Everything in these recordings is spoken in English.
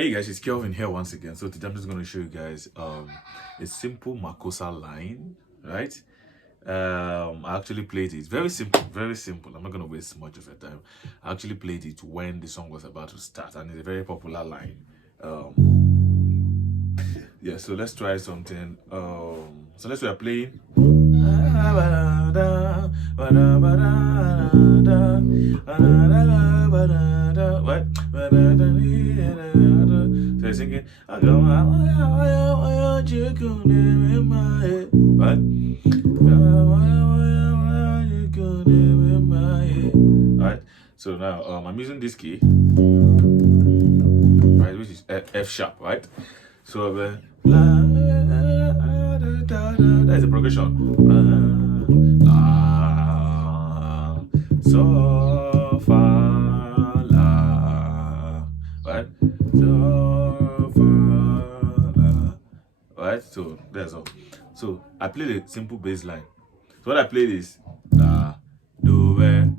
Hey guys, it's Kelvin here once again. So today I'm just going to show you guys a simple makosa line, right? I actually played it very simple, very simple. I'm not going to waste much of your time. I actually played it when the song was about to start, and it's a very popular line. Yeah, so let's try something. So let's try playing. What? So you're singing, I got my chicken in my head. What? Alright, so now I'm using this key, right, which is F sharp, right? So that's a progression. So fa la, right? So fa la, right? So that's all. So I played a simple bass line. So what I played is la, do, re.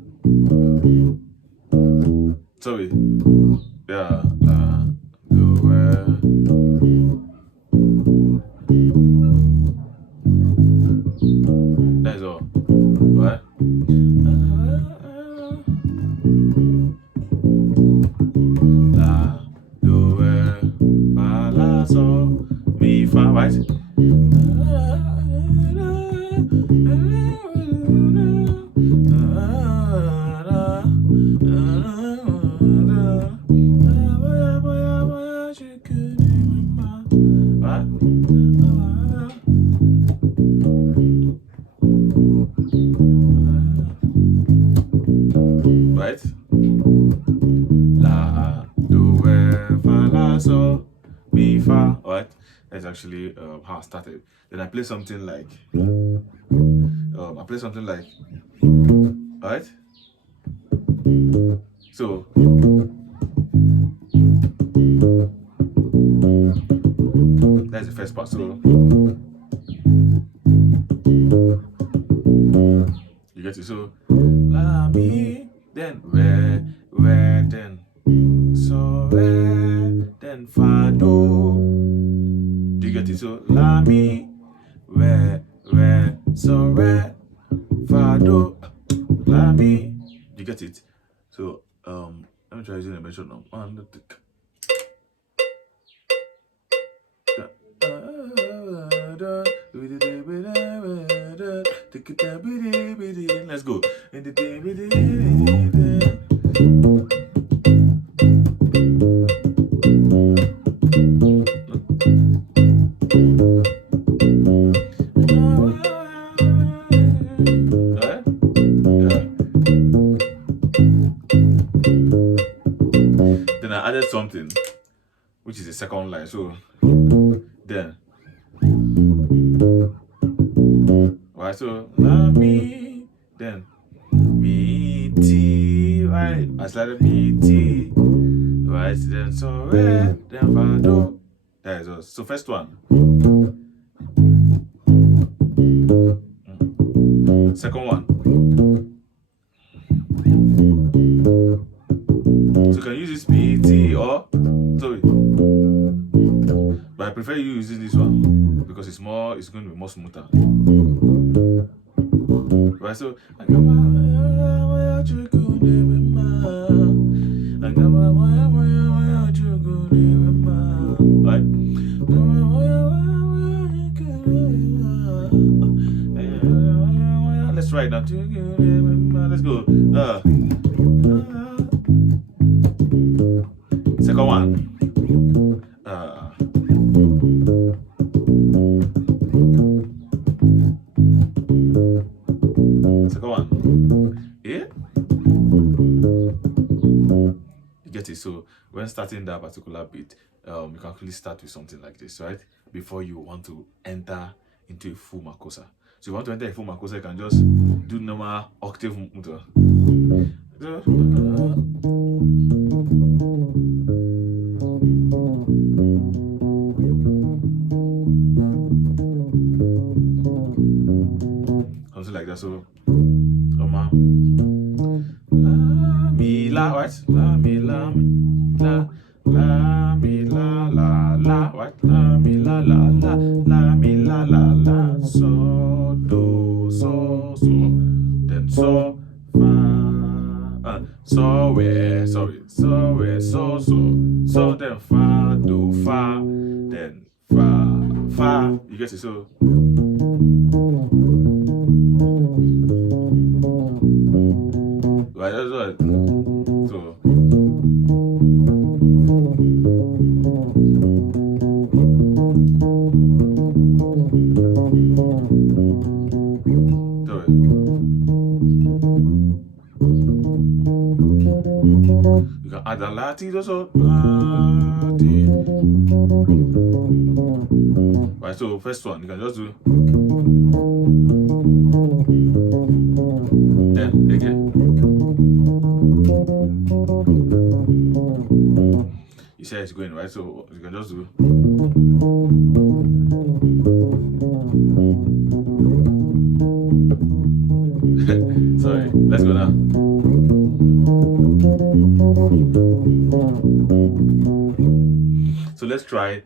Sorry, yeah, la, do, re. That's all, right? La, do, re, fa, la, so, mi, fa, right? Right? La, do, re, fa, la, so, mi, fa. Right? That's actually how I started. Then I play something like, alright? So, that's the first part. So, you get it? So, la, mi, then re, then so, re, then fa, do. Do you get it? So, la, mi, re, so, re, fa, do, la, mi. Do you get it? So, let me try using a metronome. Let's go. Then I added something, which is the second line. So then, right? So la, mi, then mi, ti, right? I started mi, ti, right? Then so, re, then fa, do. That is all. So first one. Second one. So you can use this PT or sorry, but I prefer you using this one because it's going to be more smoother. Right, so I got my chicken in my, I got my chicken in my, right? Let's try it now. Let's go. Second one. Second one. Yeah. You get it? So when starting that particular beat, you can actually start with something like this, right? Before you want to enter into a full makosa. So you want to enter a full makosa, you can just do normal octave motor. Something like that. So, la, mi, la, right? La, mi, la, mi, la, la. mi la la la. What? La mi la la la. La mi la la la. So do so so. Then so fa. So where sorry so where so so. So then fa do fa. Then fa. You get it so. Right, that's right. So you can add a lati also. Lati. Right, so first one you can just do. Then again. You said it's going right, so you can just do. Sorry, let's go now. So let's try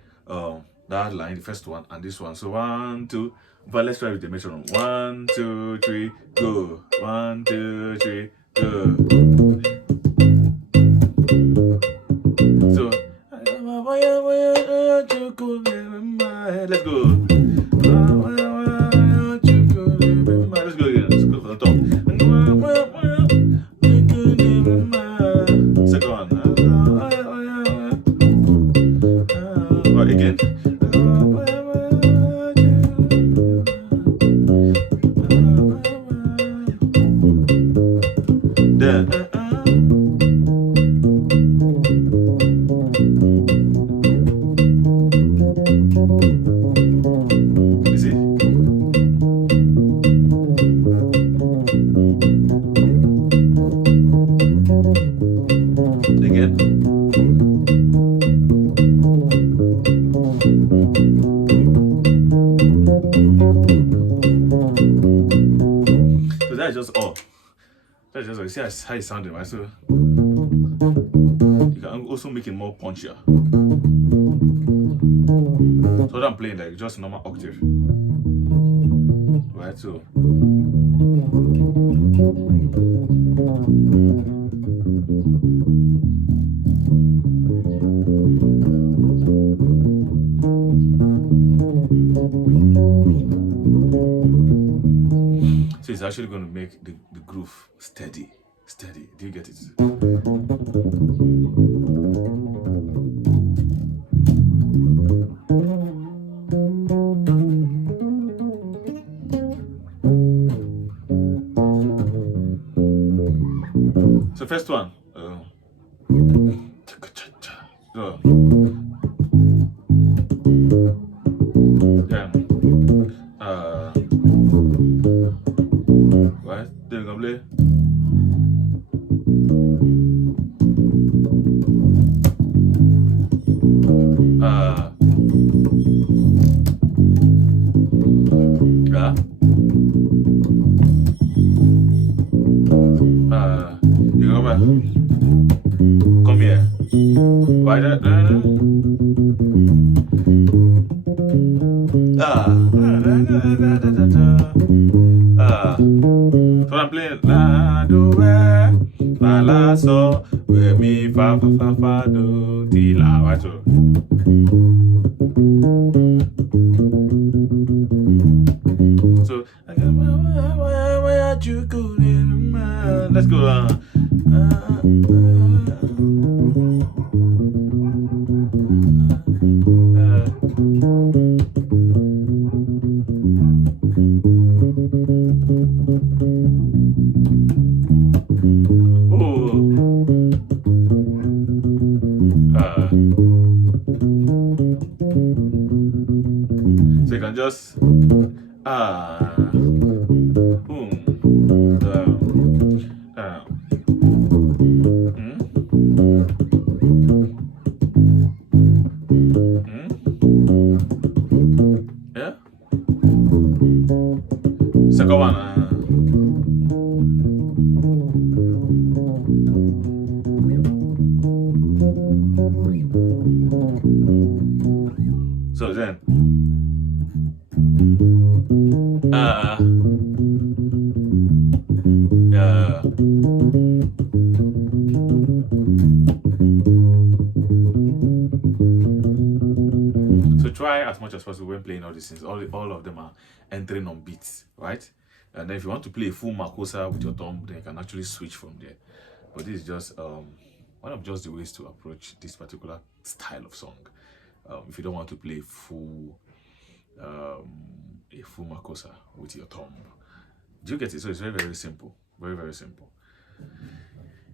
that line, the first one, and this one. So 1, 2, but let's try with the metronome. 1, 2, 3, go. 1, 2, 3, go. So let's go. Let's go again. Let's go from the top. Second one. Right, again. Then. You see? Again. So that's just all. That's just, you see how it's sounding, right? So you can also make it more punchier. So what I'm playing like just normal octave, right? So it's actually going to make the groove steady. Do you get it? So first one. So, yeah. Right? Then we're gonna play. You go back. Come here. Why that? So I'm playing la do re la so re mi fa do ti la. Right, so. So let's go. So you can just yeah. Second one. So then, uh, yeah. So try as much as possible when playing all these things. All of them are entering on beats, right? And then if you want to play a full makosa with your thumb, then you can actually switch from there. But this is just one of just the ways to approach this particular style of song. If you don't want to play a full makosa with your thumb, do you get it? So it's very, very simple, very, very simple.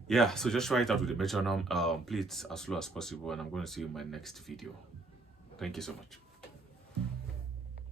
Yeah, so just try it out with the metronome. Play it as slow as possible, and I'm going to see you in my next video. Thank you so much.